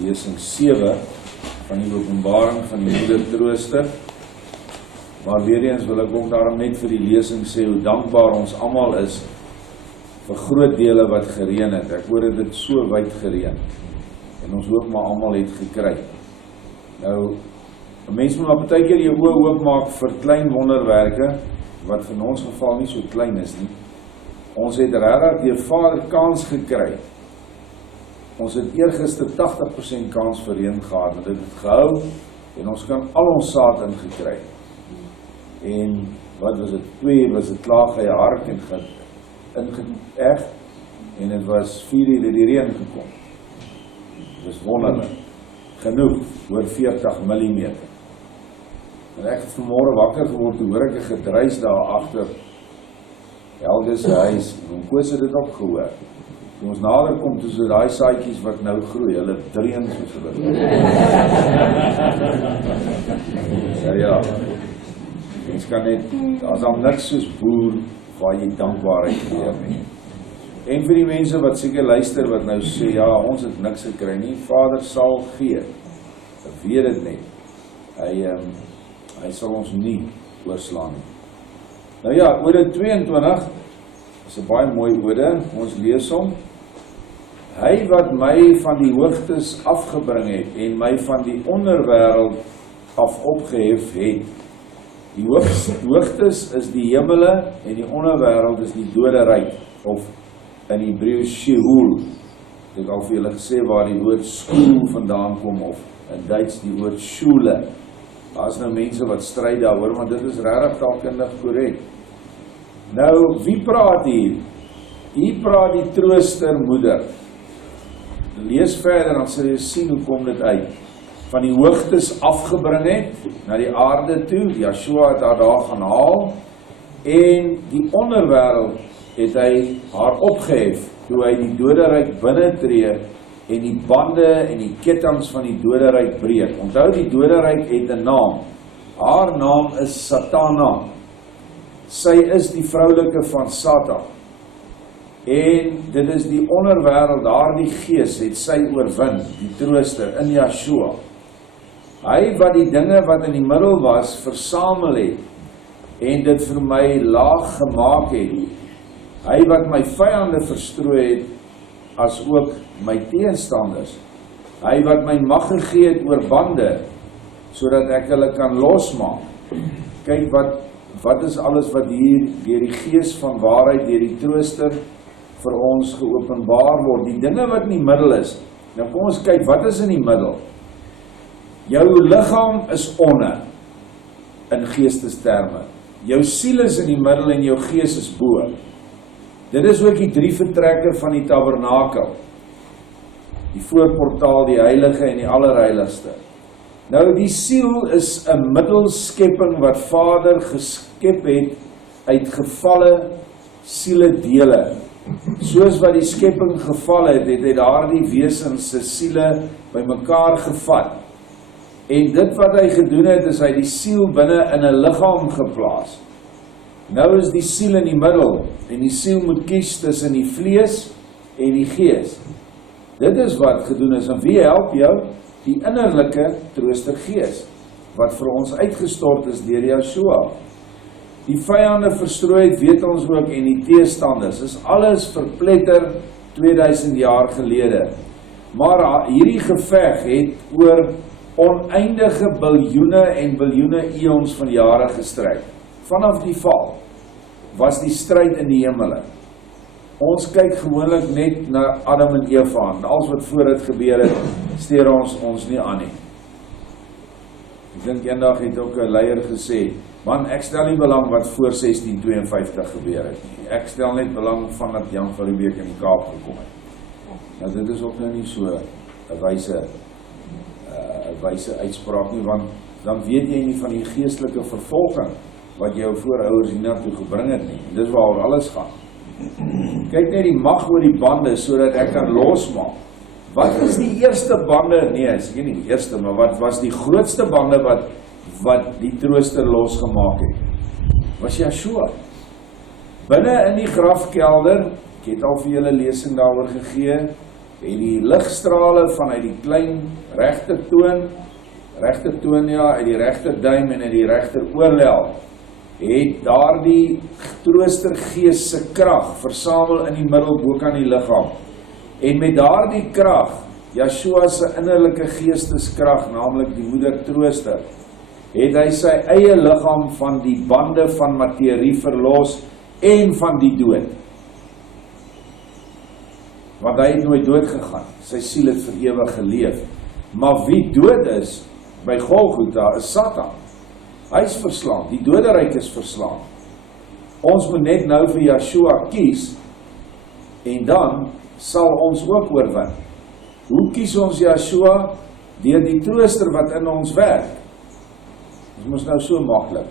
lesing 7 van die openbaring van die Moeder Trooster. Maar weer eens wil ek ook daarom net vir die lesing sê hoe dankbaar ons almal is vir groot dele wat gereën het. Ek hoor dit so wyd gereën. En ons hoop maar almal het gekry. Nou, 'n mens moet maar baie keer jou oë oopmaak vir klein wonderwerke, wat in ons geval nie so klein is nie. Ons het regtig deur Vader kans gekry. Ons het eergister 80% kans vir reën gehad, want dit het gehou, en ons kan al ons saad ingekry. En wat was dit? 2 was dit klaar gehard en ingeëg, en dit was 4 uur het die reën gekom. Dit is wonderlik. Genoeg, oor 40 mm. En ek het vanmorgen wakker geword, toe hoor ek 'n gedruis daar agter Helge se huis, en hom Koos het dit opgehoor. Toe ons nader kom, toe so daai saadjies wat nou groei, hulle dreun soos hulle. Ja, mens kan net, as daar niks soos boer, waar jy dankbaarheid leer nie. En vir die mense wat seker luister, wat nou sê, ja, ons het niks gekry nie, Vader sal gee. Ek weet dit net. Hy sal ons nie oorslaan nie. Nou ja, Ode 22 is 'n baie mooi ode, ons lees hom. Hy wat my van die hoogtes afgebring het en my van die onderwêreld af opgehef het. Die hoogtes is die hemele en die onderwêreld is die doderyk, of in Hebreëus Sheol. Ek het al vir julle gesê waar die woord skool vandaan kom, of in Duits die woord Schule. Daar is nou mense wat stryd daaroor, maar dit is regtig taalkundig korrek. Nou, wie praat hier? Hier praat die Trooster Moeder. Lees verder, dan sal jy sien hoe kom dit uit. Van die hoogtes afgebring het, na die aarde toe, Yeshua het haar daar gaan haal, en die onderwêreld het hy haar opgehef, toe hy die doderyk binnentree, en die bande en die kettinge van die doderyk breek. Onthou, die doderyk het 'n naam. Haar naam is Satana. Sy is die vroulike van Satan. En dit is die onderwêreld, daardie gees het sy oorwin, die Trooster, in Yeshua. Hy wat die dinge wat in die middel was, versamel het, en dit vir my laag gemaak het. Hy wat my vyande verstrooi het, as ook my teenstanders. Hy wat my mag gegee het oor bande, sodat ek hulle kan losmaak. Kyk wat is alles wat hier deur die gees van waarheid, deur die Trooster vir ons geopenbaar word. Die dinge wat in die middel is. Nou kom ons kyk, wat is in die middel? Jou liggaam is onder, in geestesterme. Jou siel is in die middel en jou gees is bo. Dit is ook die 3 vertrekke van die tabernakel. Die voorportaal, die heilige en die allerheiligste. Nou die siel is 'n middelskepping wat Vader geskep het uit gevalle sieledele. Soos wat die skepping geval het, het hy daardie wesens se siele bymekaar gevat. En dit wat hy gedoen het, is hy die siel binne in 'n liggaam geplaas. Nou is die siel in die middel, en die siel moet kies tussen die vlees en die gees. Dit is wat gedoen is, en wie help jou? Die innerlike Trooster Gees, wat vir ons uitgestort is deur Yeshua. Die vyande verstrooi, weet ons ook, en die teestanders, is alles verpletter 2000 jaar gelede. Maar hierdie geveg het oor oneindige biljoene en biljoene eons van jare gestryd. Vanaf die val was die stryd in die hemele. Ons kyk gewoonlik net na Adam en Eva, en alles wat voor dit gebeur het, steur ons nie aan nie. Ek dink eendag het ook 'n leier gesê, man, ek stel nie belang wat voor 1652 gebeur het nie. Ek stel net belang vandat Jan van Riebeeck in die Kaap gekom het. Nou dit is ook nou nie so 'n wyse uitspraak nie, want dan weet jy nie van die geestelike vervolging wat jou voorouers hiernatoe gebring het nie. Dis waaroor alles gaan. Kyk net die mag oor die bande, sodat ek kan losmaak. Wat is die eerste bande? Nee, is nie die eerste, maar wat was die grootste bande wat die Trooster losgemaak het? Was Yeshua. Binne in die grafkelder, ek het al vir julle lesing daaroor gegee, en die ligstrale vanuit die klein regtertoon uit die regterduim en uit die regteroorlel, het daardie troostergees se krag versamel in die middel bo aan die liggaam. En met daardie krag, Yeshua se innerlike geesteskrag, naamlik die Moeder Trooster, het hy sy eie liggaam van die bande van materie verlos en van die dood. Want hy het nooit dood gegaan, sy siel het vir ewig geleef. Maar wie dood is by Golgotha is Satan. Hy is verslaan, die doderyk is verslaan. Ons moet net nou vir Yeshua kies, en dan sal ons ook oorwin. Hoe kies ons Yeshua? Deur die trooster wat in ons werk. Dit moes nou so maklik.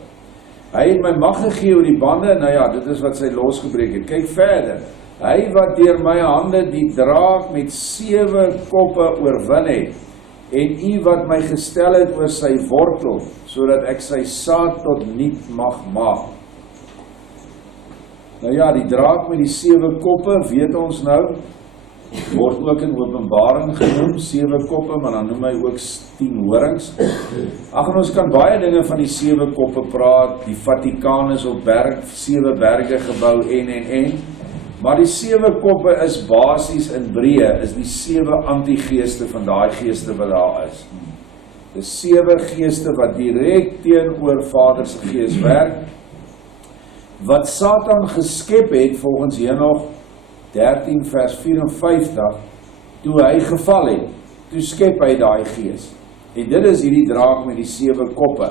Hy het my mag gegee oor die bande, nou ja, dit is wat sy losgebreek het. Kyk verder. Hy wat deur my hande die draak met 7 koppe oorwin het, en u wat my gestel het oor sy wortel, sodat ek sy saad tot niet mag maak. Nou ja, die draak met die 7 koppe, weet ons nou, word ook in openbaring genoem, 7 koppe, maar dan noem hy ook 10 horings. En ons kan baie dinge van die 7 koppe praat, die Vatikaan is op 7 berge gebou en. Maar die 7 koppe is basies in breë, is die 7 antigeeste van daai geeste wat daar is. Die 7 geeste wat direk teenoor Vader se gees werk, wat Satan geskep het volgens Henog 13 vers 54, toe hy geval het, toe skep hy daai gees. En dit is hierdie draak met die 7 koppe.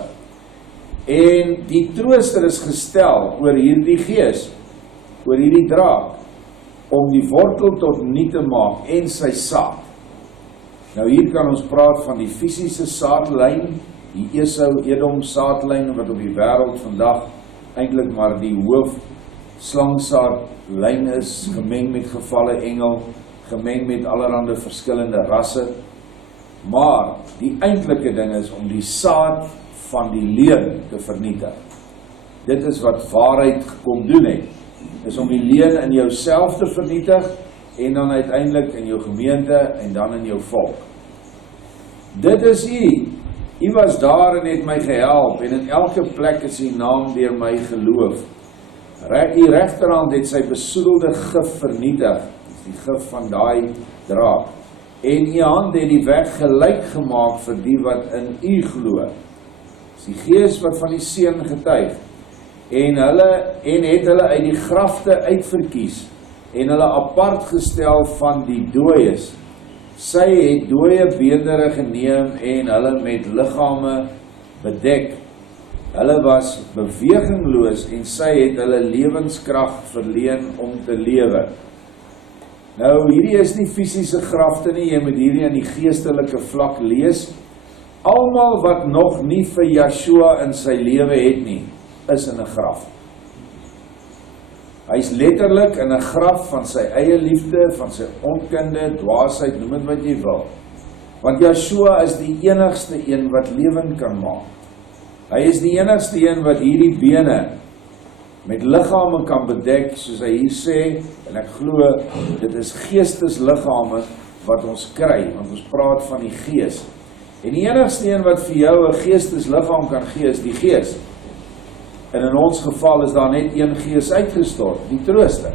En die trooster is gestel oor hierdie gees, oor hierdie draak, om die wortel tot niet te maak en sy saad. Nou hier kan ons praat van die fisiese saadlyn, die Esau-Edom saadlyn wat op die wêreld vandag eintlik maar die hoof slangsaadlyn is, gemeng met gevalle engel, gemeng met allerhande verskillende rasse. Maar die eintlike ding is om die saad van die leuen te vernietig. Dit is wat waarheid gekom doen het. Is om die leuen in jouself te vernietig en dan uiteindelik in jou gemeente en dan in jou volk. Dit is u was daar en het my gehelp en in elke plek is die naam deur my geloof. Die regterhand het sy besoedelde gif vernietig, die gif van daai draak. En u hand het die weg gelyk gemaak vir die wat in u glo. Dis die gees wat van die seun getuig. En het hulle uit die grafte uitverkies en hulle apart gestel van die dooies. Sy het dooie beendere geneem en hulle met liggame bedek. Hulle was bewegingloos en sy het hulle lewenskrag verleen om te lewe. Nou hierdie is nie fisiese grafte nie, jy moet hierdie in die geestelike vlak lees. Almal wat nog nie vir Yeshua in sy lewe het nie, is in 'n graf. Hy is letterlik in 'n graf van sy eie liefde, van sy onkunde, dwaasheid, noem dit wat jy wil. Want Yeshua is die enigste een wat lewend kan maak. Hy is die enigste een wat hierdie bene met liggame kan bedek, soos hy hier sê, en ek glo, dit is geestesliggame wat ons kry, want ons praat van die gees. En die enigste een wat vir jou 'n geestesliggaam kan gee, is die gees. En in ons geval is daar net een gees uitgestort, die trooster.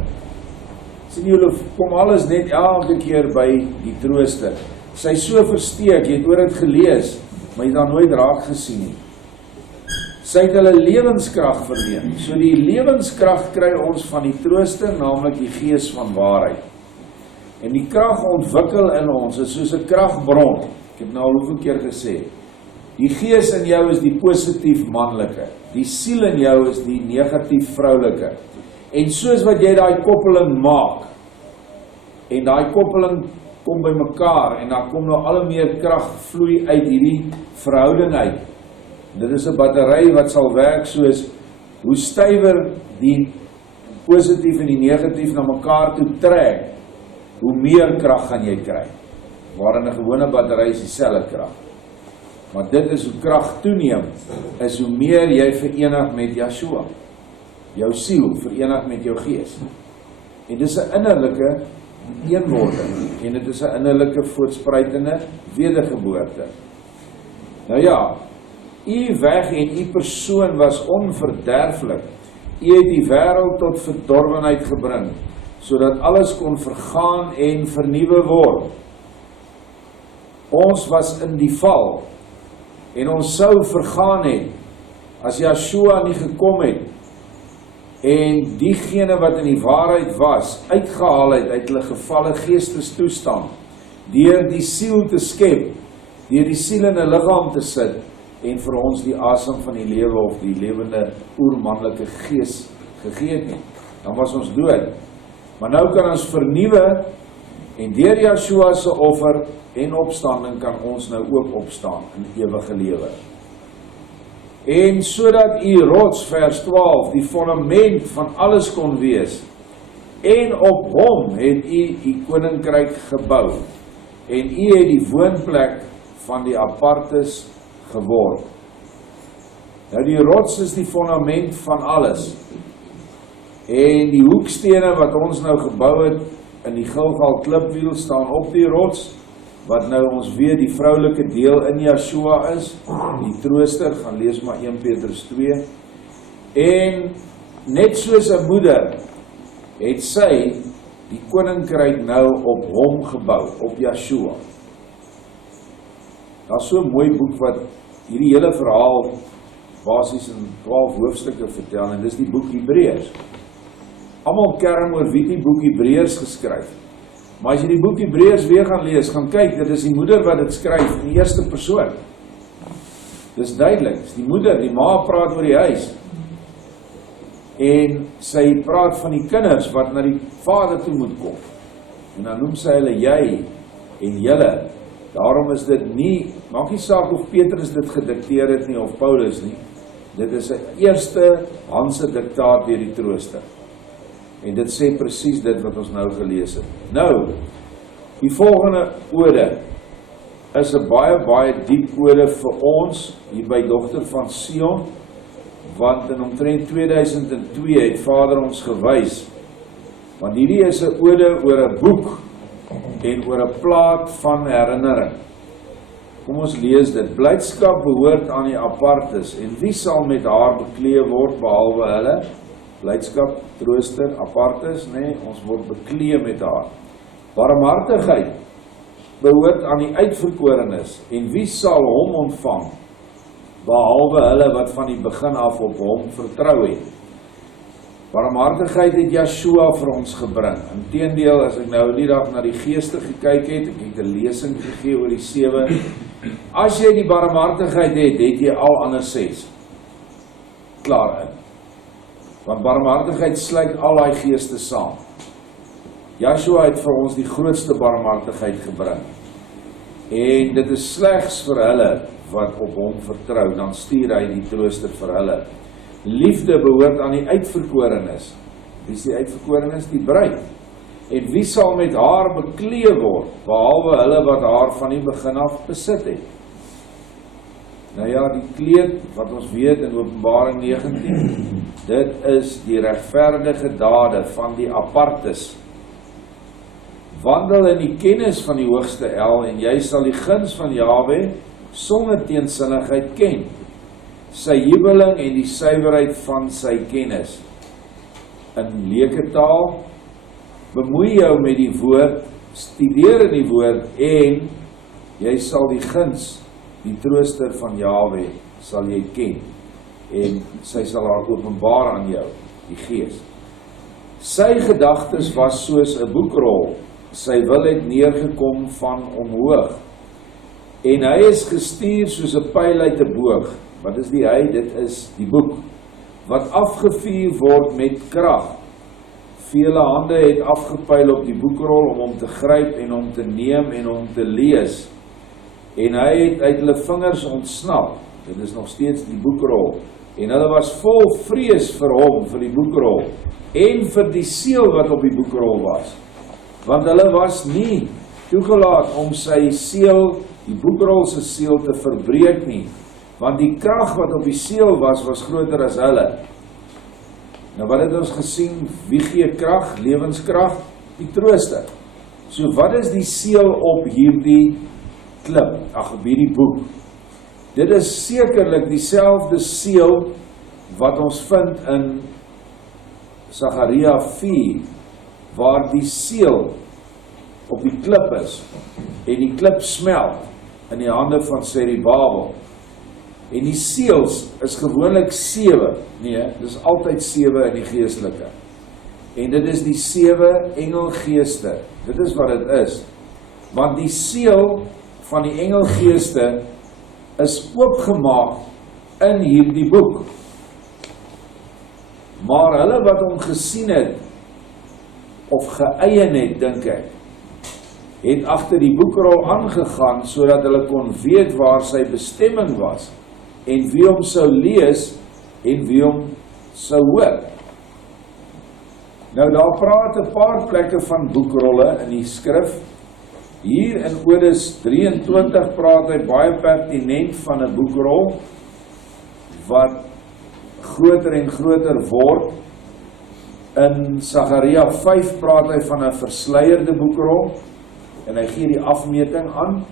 Sien julle, kom alles net elke keer by die trooster. Sy is so versteek, jy het oor dit gelees, maar jy het daar nooit raak gesien nie. Sy het hulle lewenskrag verleen. So die lewenskrag kry ons van die trooster, naamlik die gees van waarheid. En die krag ontwikkel in ons, is soos 'n kragbron. Ek het nou al hoeveel keer gesê, die gees in jou is die positief manlike, die siel in jou is die negatief vroulike. En soos wat jy daai koppeling maak, en daai koppeling kom by mekaar, en dan kom nou al meer krag vloei uit hierdie verhouding uit. Dit is 'n battery wat sal werk soos, hoe stywer die positief en die negatief na mekaar toe trek, hoe meer krag gaan jy kry. Waarin 'n gewone battery is dieselfde krag. Maar dit is hoe krag toeneem, is hoe meer jy verenig met Yeshua. Jou siel verenig met jou gees. En dis 'n innerlike eenwording, en dit is 'n innerlike voortspruitende wedergeboorte. Nou ja, u weg en u persoon was onverderflik. U het die wêreld tot verdorwenheid gebring, sodat alles kon vergaan en vernuwe word. Ons was in die val, en ons sou vergaan het, as Yeshua nie gekom het, en diegene wat in die waarheid was, uitgehaal het uit hulle gevalle geestestoestand, deur die siel te skep, deur die siel in 'n liggaam te sit, en vir ons die asem van die lewe of die lewende oermanlike gees gegee het nie. Dan was ons dood. Maar nou kan ons vernuwe, en deur Yeshua se offer en opstanding kan ons nou ook opstaan in ewige lewe. En sodat u rots, vers 12, die fundament van alles kon wees, en op hom het u koninkryk gebou, en u het die woonplek van die apartes geword. Nou die rots is die fundament van alles, en die hoekstene wat ons nou gebou het in die Gilgal klipwiel staan op die rots, wat nou ons weet die vroulike deel in Yeshua is, die trooster, gaan lees maar 1 Petrus 2, en net soos 'n moeder, het sy die koninkryk nou op hom gebou, op Yeshua. Daar is so 'n mooi boek wat hierdie hele verhaal basies in 12 hoofstukke vertel, en dis die boek Hebreërs. Almal kerm oor wie die boek Hebreërs geskryf. Maar as jy die boek Hebreërs weer gaan lees, gaan kyk, dit is die moeder wat dit skryf in die eerste persoon. Dis duidelik, dis die moeder, die ma praat oor die huis. En sy praat van die kinders wat na die vader toe moet kom. En dan noem sy hulle jy en julle. Daarom is dit nie, maak nie saak of Petrus dit gedikteer het nie, of Paulus nie. Dit is 'n eerste handse diktaat deur die trooster. En dit sê presies dit wat ons nou gelees het. Nou, die volgende ode is 'n baie diep ode vir ons, hier by Dogter van Sion, want in omtrent 2002 het Vader ons gewys, want hierdie is 'n ode oor 'n boek, en oor 'n plaat van herinnering. Kom ons lees dit. Blydskap behoort aan die apartes, en wie sal met haar beklee word behalwe hulle? Blydskap, trooster, apartes, nee, ons word beklee met haar. Barmhartigheid behoort aan die uitverkorenes, en wie sal hom ontvang? Behalwe hulle wat van die begin af op hom vertrou het. Barmhartigheid het Yeshua vir ons gebring. Inteendeel, as ek nou die dag na die geeste gekyk het, ek het 'n lesing gegee oor die 7. As jy die barmhartigheid het, het jy al ander 6 klaar in. Want barmhartigheid sluit al die geeste saam. Yeshua het vir ons die grootste barmhartigheid gebring. En dit is slegs vir hulle wat op hom vertrou, dan stuur hy die trooster vir hulle. Liefde behoort aan die uitverkorenes. Wie is die uitverkorenes? Die bruid. En wie sal met haar beklee word, behalwe hulle wat haar van die begin af besit het? Nou ja, die kleed, wat ons weet in Openbaring 19, dit is die regverdige dade van die apartes. Wandel in die kennis van die hoogste El, en jy sal die guns van Jahwe sonder teensinnigheid ken, sy jubeling en die suiwerheid van sy kennis. In leketaal, bemoei jou met die woord, studeer in die woord, en jy sal die guns, die trooster van Jahwe, sal jy ken, en sy sal haar openbaar aan jou, die Gees. Sy gedagtes was soos 'n boekrol, sy wil het neergekom van omhoog, en hy is gestuur soos 'n pyl uit 'n boog. Wat is die hy? Dit is die boek, wat afgevuur word met krag. Vele hande het afgepyl op die boekrol om hom te gryp en hom te neem en hom te lees. En hy het uit hulle vingers ontsnap. Dit is nog steeds die boekrol. En hulle was vol vrees vir hom, vir die boekrol, en vir die seël wat op die boekrol was. Want hulle was nie toegelaat om sy seël, die boekrol se seël te verbreek nie. Want die krag wat op die seël was groter as hulle. Nou wat het ons gesien, wie gee krag, lewenskrag? Die trooster. So wat is die seël op hierdie klip, op hierdie boek? Dit is sekerlik dieselfde seël wat ons vind in Sagaria 4, waar die seël op die klip is, en die klip smelt in die hande van Serubabel. En die seëls is gewoonlik 7, nee, dis altyd 7 in die geestelike. En dit is die 7 engelgeeste, dit is wat dit is. Want die seël van die engelgeeste is oopgemaak in hierdie boek. Maar hulle wat hom gesien het, of geëien het, dink ek, het agter die boekrol aangegaan, sodat hulle kon weet waar sy bestemming was, en wie hom sou lees, en wie hom sou hoor. Nou daar praat 'n paar plekke van boekrolle in die skrif. Hier in Odes 23 praat hy baie pertinent van 'n boekrol, wat groter en groter word. In Sagaria 5 praat hy van 'n versleierde boekrol, en hy gee die afmeting aan.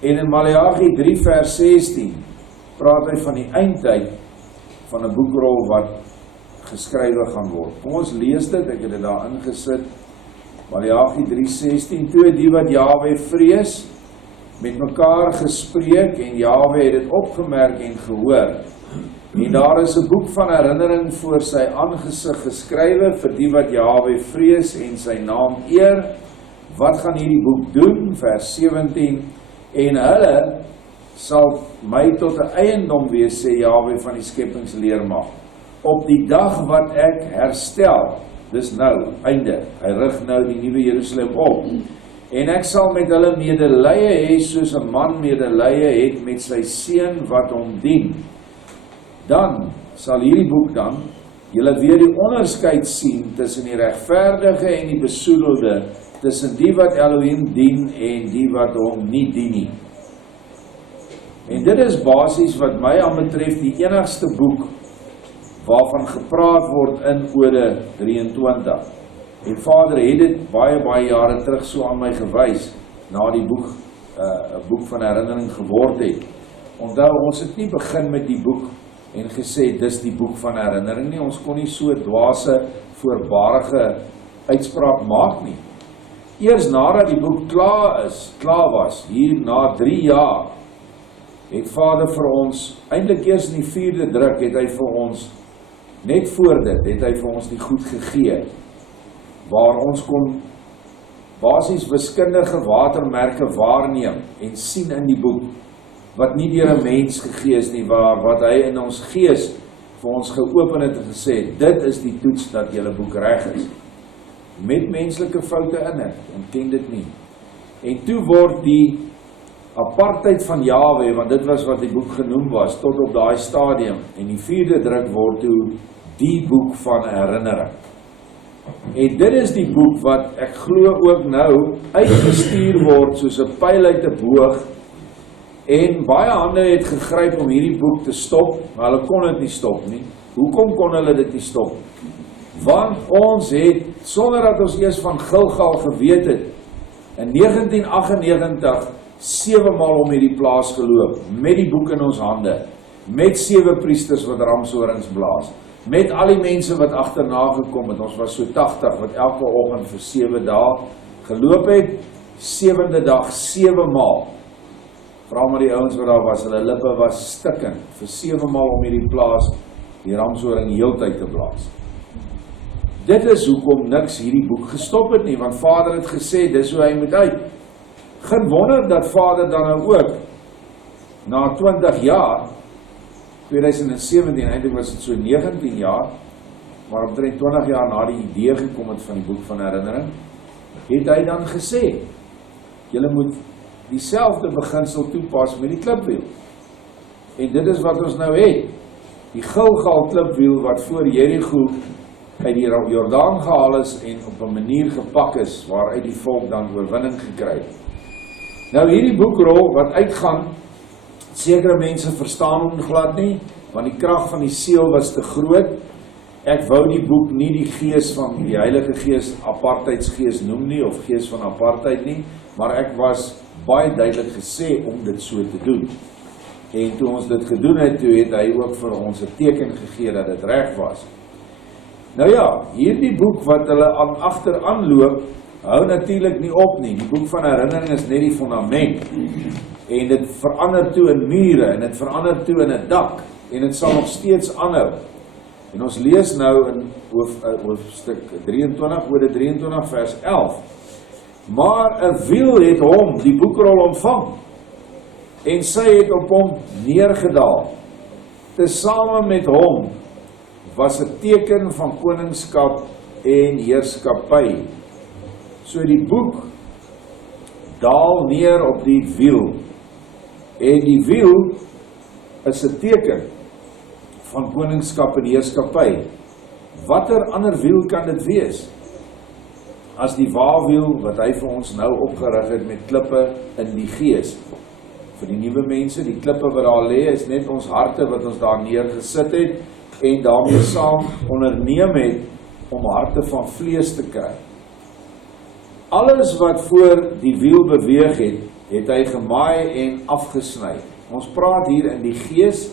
En in Maleagi 3 vers 16 praat hy van die eindtyd van 'n boekrol wat geskrywe gaan word. Kom ons lees dit, ek het dit daar ingesit. Maleagi 3:16, toe die wat Jahwe vrees, met mekaar gespreek, en Jahwe het dit opgemerk en gehoor. En daar is 'n boek van herinnering voor sy aangesig geskrywe, vir die wat Jahwe vrees en sy naam eer. Wat gaan hierdie boek doen? Vers 17, en hulle sal my tot 'n eiendom wees, sê Jahwe van die skepingsleermag. Op die dag wat ek herstel, dis nou, einde, hy rig nou die nuwe Jerusalem op, en ek sal met hulle medelee hê, soos 'n man medelee het met sy seun wat hom dien. Dan sal hierdie boek dan, julle weer die onderskeid sien, tussen die regverdige en die besoedelde, tussen die wat Elohim dien, en die wat hom nie dien nie. En dit is basies wat my aanbetref die enigste boek, waarvan gepraat word in Ode 23. En Vader het dit baie jare terug so aan my gewys, na die boek, 'n boek van herinnering geword het. Onthou, ons het nie begin met die boek, en gesê, dis die boek van herinnering nie, ons kon nie so dwaase, voorbarige uitspraak maak nie. Eers nadat die boek klaar was, hier na 3 jaar, het Vader vir ons, eintlik eers in die 4de druk, het hy vir ons, net voor dit, het hy vir ons die goed gegee, waar ons kon basies wiskundige watermerke waarneem, en sien in die boek, wat nie deur 'n mens gegee is nie, wat hy in ons gees vir ons geopen het en gesê, dit is die toets dat julle boek reg is. Met menslike foute in het, ontken dit nie. En toe word die apartheid van Jahwe, want dit was wat die boek genoem was, tot op daai stadium, en die 4de druk word toe die boek van herinnering. En dit is die boek wat ek glo ook nou uitgestuur word, soos 'n pyl uit 'n boog, en baie hande het gegryp om hierdie boek te stop, maar hulle kon dit nie stop nie. Hoekom kon hulle dit nie stop? Want ons het, sonder dat ons eers van Gilgal geweet het, in 1998, 7 maal om hierdie plaas geloop, met die boek in ons hande, met 7 priesters wat ramshorings blaas, met al die mense wat agterna gekom het, ons was so 80, wat elke oggend vir 7 dae geloop het, 7de dag, 7 maal, vra maar die ouens wat daar was, hulle lippe was stikkend, vir 7 maal om hierdie plaas, die ramshoring heeltyd te blaas. Dit is hoekom niks hierdie boek gestop het nie, want Vader het gesê, dis hoe hy moet uit. Geen wonder dat Vader dan nou ook, na 20 jaar, 2017, eintlik was het so 19 jaar, maar omtrent 20 jaar na die idee gekom het van die boek van herinnering, het hy dan gesê, julle moet dieselfde beginsel toepas met die klipwiel. En dit is wat ons nou het. Die Gilgal klipwiel wat voor Jericho uit die Jordaan gehaal is en op 'n manier gepak is, waaruit die volk dan oorwinning gekry het. Nou hierdie boekrol wat uitgaan, sekere mense verstaan hom glad nie, want die krag van die seël was te groot, Ek wou die boek nie die gees van die Heilige Gees apartheidsgees noem nie, of gees van apartheid nie, maar ek was baie duidelik gesê om dit so te doen. En toe ons dit gedoen het, toe het hy ook vir ons 'n teken gegee dat dit reg was. Nou ja, hierdie boek wat hulle agteraan loop, hou natuurlik nie op nie. Die boek van herinnering is net die fundament. En dit verander toe in mure, en dit verander toe in 'n dak, en dit sal nog steeds aanhou. En ons lees nou in hoofstuk 23, Ode 23 vers 11. Maar 'n wiel het hom, die boekrol, ontvang, en sy het op hom neergedaal. Tesame met hom was 'n teken van koningskap en heerskappy. So die boek daal neer op die wiel, en die wiel is 'n teken van koningskap en heerskappy. Watter ander wiel kan dit wees as die wawiel wat hy vir ons nou opgerig het met klippe in die gees? Vir die nuwe mense, die klippe wat daar lê, is net ons harte wat ons daar neergesit het en daarmee saam onderneem het om harte van vlees te kry. Alles wat voor die wiel beweeg het, het hy gemaai en afgesny. Ons praat hier in die gees,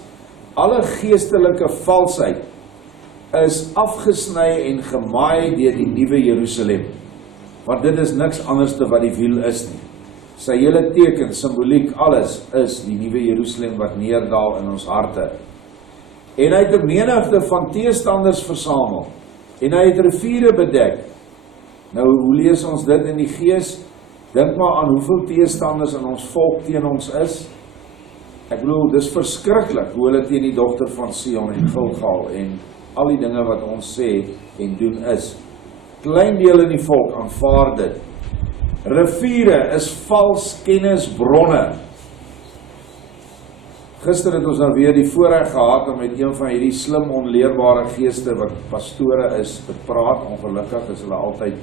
alle geestelike valsheid is afgesny en gemaai deur die nuwe Jerusalem. Want dit is niks anders te wat die wiel is nie. Sy hele teken, simboliek, alles is die nuwe Jerusalem wat neerdaal in ons harte. En hy het 'n menigte van teestanders versamel, en hy het riviere bedek. Nou, hoe lees ons dit in die gees? Dink maar aan hoeveel teestanders in ons volk teen ons is. Ek bedoel, dis verskriklik hoe hulle teen die dogter van Sion en Gilgal en al die dinge wat ons sê en doen is. Klein deel in die volk aanvaar dit. Riviere is vals kennisbronne. Gister het ons nou weer die voorreg gehad om met een van hierdie slim onleerbare geeste wat pastore is te praat. Ongelukkig is hulle altyd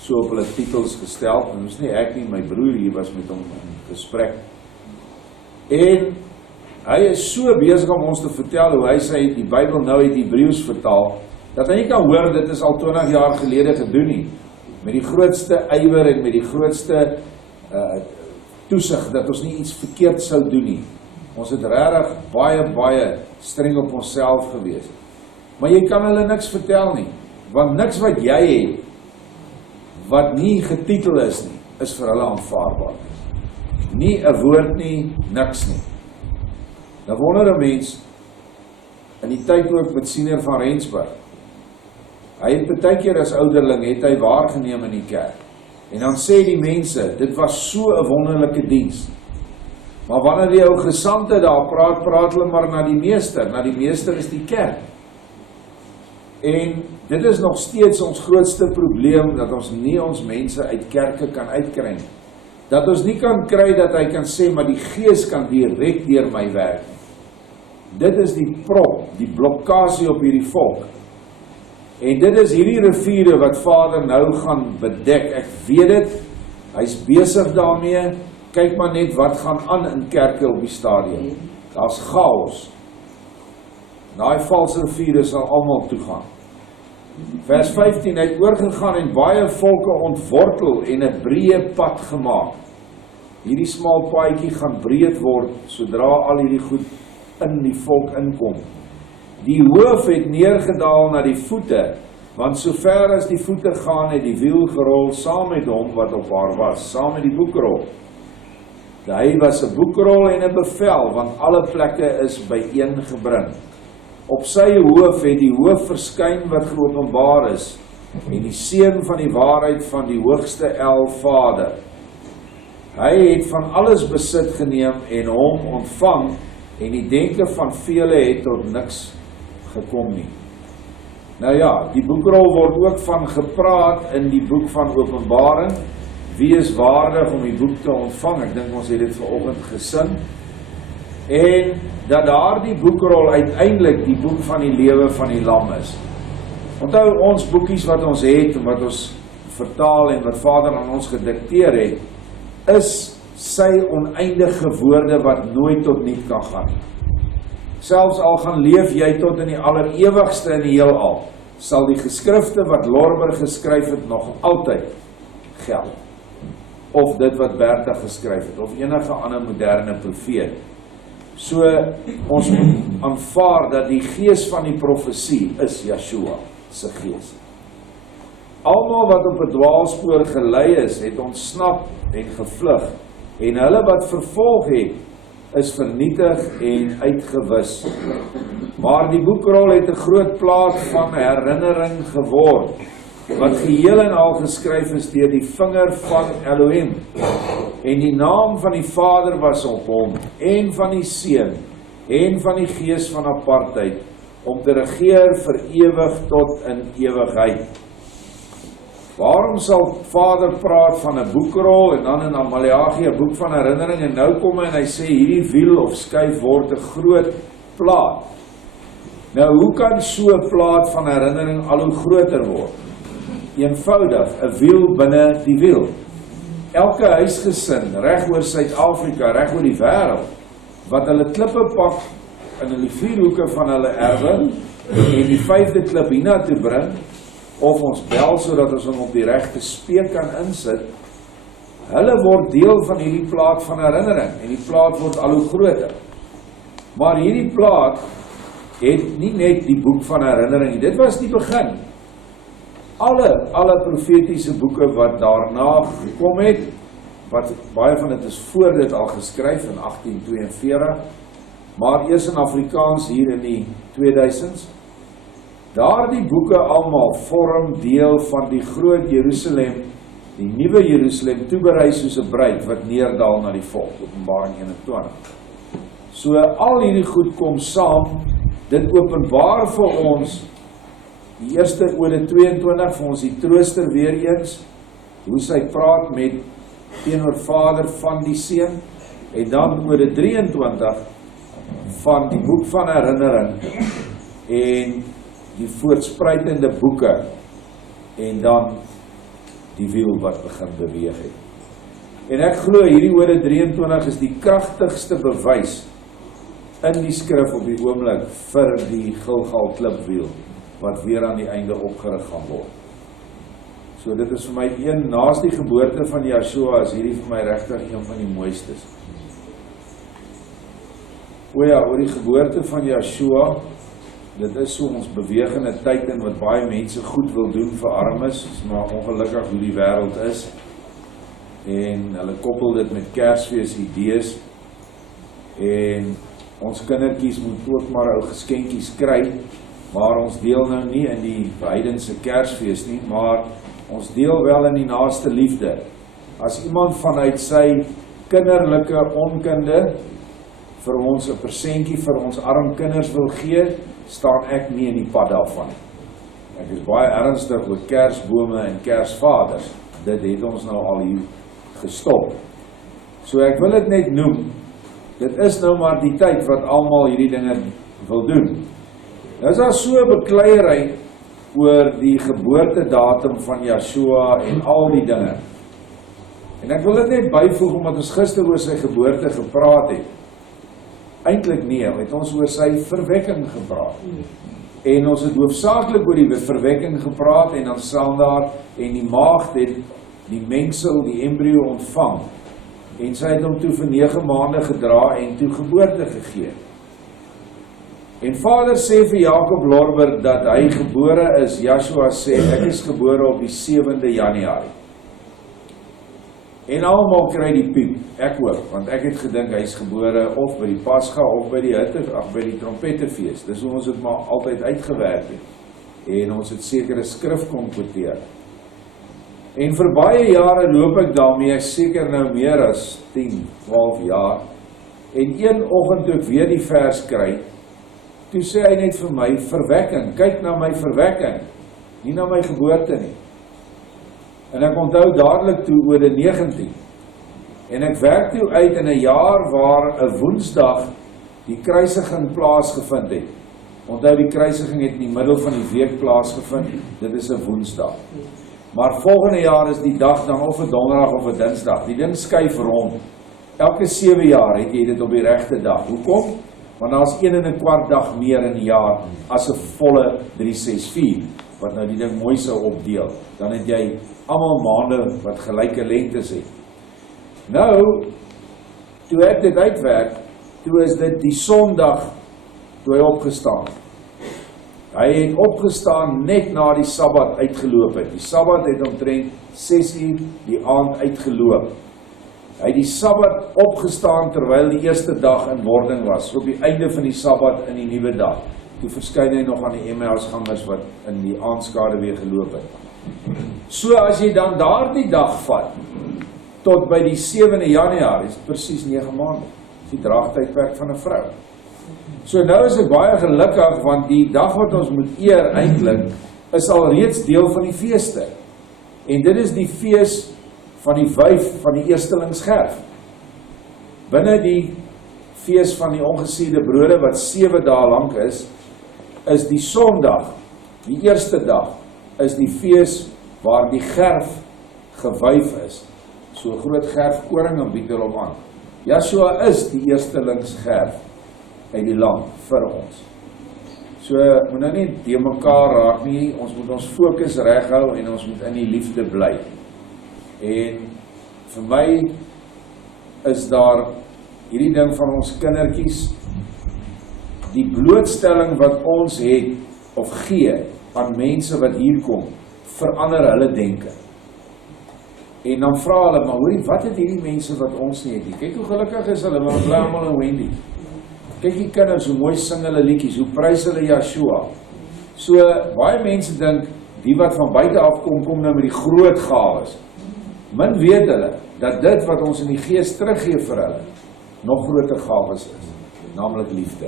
so op hulle titels gestel. En dis nie ek nie, my broer hier was met hom in gesprek. En hy is so besig om ons te vertel hoe hy sy die Bybel nou uit Hebreëus vertaal, dat hy nie kan hoor dit is al 20 jaar gelede gedoen nie. Met die grootste ywer en met die grootste toesig dat ons nie iets verkeerd sou doen nie. Ons het regtig baie streng op onsself gewees. Maar jy kan hulle niks vertel nie, want niks wat jy het, wat nie getitel is nie, is vir hulle aanvaarbaar. Nie 'n woord nie, niks nie. Nou wonder 'n mens, in die tyd ook met Siener van Rensburg, hy het baie keer as ouderling, het hy waargeneem in die kerk. En dan sê die mense, dit was so 'n wonderlike diens. Maar wanneer die ou gesante daar praat hulle maar na die meester is die kerk. En dit is nog steeds ons grootste probleem, dat ons nie ons mense uit kerke kan uitkry nie. Dat ons nie kan kry dat hy kan sê, maar die gees kan direk deur my werk. Dit is die prop, die blokkasie op hierdie volk. En dit is hierdie riviere wat Vader nou gaan bedek. Ek weet dit, hy's besig daarmee. Kyk maar net wat gaan aan in kerke op die stadium. Daar's chaos. Daai valse riviere sal almal toegaan. Vers 15, hy het oorgegaan en baie volke ontwortel en 'n breë pad gemaak. Hierdie smal paadjie gaan breed word, sodra al hierdie goed in die volk inkom. Die hoof het neergedaal na die voete, want sover as die voete gaan, het die wiel gerol saam met hom wat op haar was, saam met die boekrol. Hy was 'n boekrol en 'n bevel, want alle plekke is byeengebring. Op sy hoof het die hoof verskyn wat geopenbaar is, en die seun van die waarheid van die hoogste Vader. Hy het van alles besit geneem en hom ontvang, en die denke van vele het tot niks gekom nie. Nou ja, die boekrol word ook van gepraat in die boek van Openbaring. Wie is waardig om die boek te ontvang? Ek dink ons het dit vanoggend gesing. En dat daardie boekrol uiteindelik die boek van die lewe van die lam is. Onthou ons boekies wat ons het, en wat ons vertaal en wat Vader aan ons gedikteer het, is sy oneindige woorde wat nooit tot niet kan gaan. Selfs al gaan leef jy tot in die allerewigste in die heelal, sal die geskrifte wat Lorber geskryf het nog altyd geld. Of dit wat Bertha geskryf het, of enige ander moderne profeet. So, ons moet aanvaar dat die gees van die profesie is Yeshua se gees. Almal wat op 'n dwaalspoor gelei is, het ontsnap en gevlug, en hulle wat vervolg het, is vernietig en uitgewis. Maar die boekrol het 'n groot plaat van herinnering geword, wat geheel en al geskryf is deur die vinger van Elohim. En die naam van die Vader was op hom, en van die Seun, en van die Gees van apartheid, om te regeer vir ewig tot in ewigheid. Waarom sal Vader praat van 'n boekrol, en dan in Maleagi 'n boek van herinnering, en nou kom hy en hy sê, hierdie wiel of skuif word 'n groot plaat. Nou, hoe kan so 'n plaat van herinnering al hoe groter word? Eenvoudig, 'n wiel binne die wiel. Elke huisgesin, reg oor Suid-Afrika, reg oor die wêreld, wat hulle klippe pak in die 4 hoeke van hulle erwe, en die 5de klip hiernatoe bring, of ons bel sodat ons hom op die regte speek kan insit, hulle word deel van hierdie plaat van herinnering, en die plaat word al hoe groter. Maar hierdie plaat het nie net die boek van herinnering, dit was die begin. Alle profetiese boeke wat daarna gekom het, wat baie van dit is voor dit al geskryf in 1842, maar eers in Afrikaans hier in die 2000s, daardie boeke almal vorm deel van die groot Jerusalem, die nuwe Jerusalem, toeberei soos 'n bruid wat neerdal na die volk, Openbaring 21. So al hierdie goed kom saam, dit openbaar vir ons die eerste Ode 22 vir ons die trooster weer eens, hoe sy praat met teenoor Vader van die Seun, en dan Ode 23 van die boek van herinnering en die voortspruitende boeke, en dan die wiel wat begin beweeg het. En ek glo hierdie Ode 23 is die kragtigste bewys in die skrif op die oomblik vir die Gilgal klipwiel wat weer aan die einde opgerig gaan word. So dit is vir my naas die geboorte van Yeshua, is hierdie vir my regtig een van die mooistes. O ja, oor die geboorte van Yeshua, dit is so ons bewegende tyd in wat baie mense goed wil doen vir armes, maar ongelukkig hoe die wêreld is. En hulle koppel dit met Kersfees idees. En ons kindertjies moet ook maar ou geskenkies kry, maar ons deel nou nie in die heidense Kersfees nie, maar ons deel wel in die naaste liefde. As iemand vanuit sy kinderlike onkunde vir ons 'n persentjie vir ons arm kinders wil gee, staan ek nie in die pad daarvan. Ek is baie ernstig oor Kersbome en Kersvaders. Dit het ons nou al hier gestop. So ek wil dit net noem, dit is nou maar die tyd wat almal hierdie dinge wil doen. Nou is daar so 'n bekleierery oor die geboortedatum van Yeshua en al die dinge. En ek wil dit net byvoeg, omdat ons gister oor sy geboorte gepraat het. Eintlik nee, het ons oor sy verwekking gepraat. En ons het hoofsaaklik oor die verwekking gepraat, en dan staan daar, en die maagd het die mengsel, die embrio ontvang, en sy het hom toe vir 9 maande gedra, en toe geboorte gegee. En Vader sê vir Jakob Lorber, dat hy gebore is. Yeshua sê, ek is gebore op die 7de Januarie. En almal kry die piep, ek ook, want ek het gedink hy is gebore of by die Pasga of by die by die Trompettefees. Dis hoe ons het maar altyd uitgewerk het. En ons het sekere skrif kon quoteer. En vir baie jare loop ek daarmee, ek seker nou meer as 10, 12 jaar. En een oggend toe ek weer die vers kry, toe sê hy net vir my, verwekking, kyk na my verwekking, nie na my geboorte nie. En ek onthou dadelik toe Ode 19. En ek werk toe uit in 'n jaar waar 'n Woensdag die kruisiging plaasgevind het. Onthou die kruisiging het in die middel van die week plaasgevind, dit is 'n Woensdag. Maar volgende jaar is die dag dan of 'n Donderdag of 'n Dinsdag. Die ding skuif rond. Elke 7 jaar het jy dit op die regte dag. Hoekom? Want daar is 1 1/4 dag meer in die jaar as 'n volle 364. wat nou die ding mooi sou opdeel, dan het jy almal maande wat gelyke lengtes het. Nou, toe ek dit uitwerk, toe is dit die Sondag toe hy opgestaan. Hy het opgestaan net na die Sabbat uitgeloop het. Die Sabbat het omtrent 6 uur die aand uitgeloop. Hy het die Sabbat opgestaan terwyl die eerste dag in wording was, so op die einde van die Sabbat in die nuwe dag. Toe verskyn hy nog aan die Emmausgangers wat in die aandskade weer geloop het. So as jy dan daardie dag vat, tot by die 7de Januarie, is presies 9 maande. Dis die draagtydperk van 'n vrou. So nou is ek baie gelukkig, want die dag wat ons moet eer eintlik, is al reeds deel van die feeste. En dit is die fees van die wyf van die eerstelingsgerf. Binne die fees van die ongesierde brode, wat 7 dae lank is die Sondag, die eerste dag, is die fees waar die gerf gewyf is. So 'n groot gerf koring en bied hom aan. Joshua is die eerstelingsgerf uit die land vir ons. So, moet nou nie die mekaar raak nie, ons moet ons fokus reghou en ons moet in die liefde bly. En vir my is daar hierdie ding van ons kindertjies, die blootstelling wat ons het, of gee, aan mense wat hier kom, verander hulle denke. En dan vra hulle, maar hoorie, wat het hierdie mense wat ons nie het nie? Kyk hoe gelukkig is hulle, maar bly almal in Wendy. Kyk die kinders, hoe mooi sing hulle liedjies, hoe prys hulle Joshua. So, baie mense dink, die wat van buite af kom nou met die groot gawes. Min weet hulle, dat dit wat ons in die gees teruggee vir hulle, nog groter gawes is, naamlik liefde.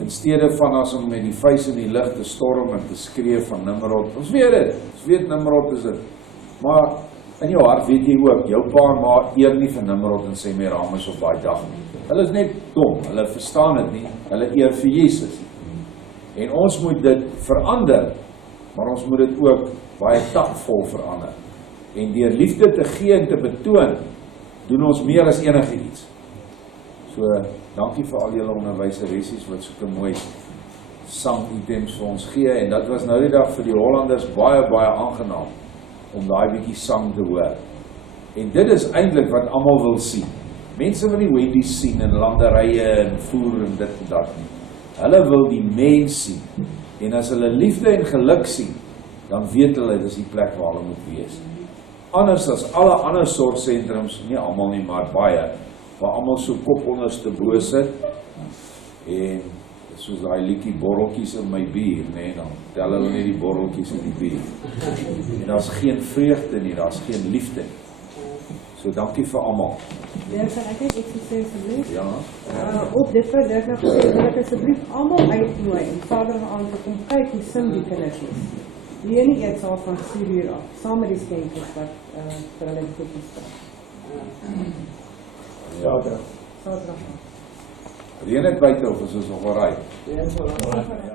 In steede van as om met die vuis in die lig te storm en te skree van Nimrod, ons weet dit, ons weet Nimrod is dit, maar in jou hart weet jy ook, jou pa en ma eer nie vir Nimrod en sy Meramis op daai dag nie. Hulle is net dom, hulle verstaan dit nie, hulle eer vir Jesus. En ons moet dit verander, maar ons moet dit ook baie taktvol verander. En deur liefde te gee en te betoon, doen ons meer as enige iets. So, dankie vir al julle onderwyseressies wat soke mooi sang-items vir ons gee, en dat was nou die dag vir die Hollanders baie aangenaam, om daai bietjie sang te hoor. En dit is eintlik wat almal wil sien. Mense wil nie Wendy's sien en landerye en voer en dit en dat nie. Hulle wil die mens sien. En as hulle liefde en geluk sien, dan weet hulle, dit is die plek waar hulle moet wees. Anders as alle ander soort sentrums, nie almal nie, maar baie, waar almal so kop onderste bo sit, en soos daai liedjie borreltjies in my bier, nee, dan tel hulle net die borreltjies in die bier. En daar's geen vreugde nie, daar's geen liefde nie. So dankie vir almal. Ja, ek ek net iets sê asseblief. Ja. Op dit verder nog gesê, wil ek asseblief almal uitnooi en Vader aan te kom kyk hoe sing die kindertjies. Die ene eetsaal van 4 uur af, saam met die skenkers wat vir hulle goed staan. Ja. Saterdag. Reën het buite of is ons nog alraai? Ja, so lank.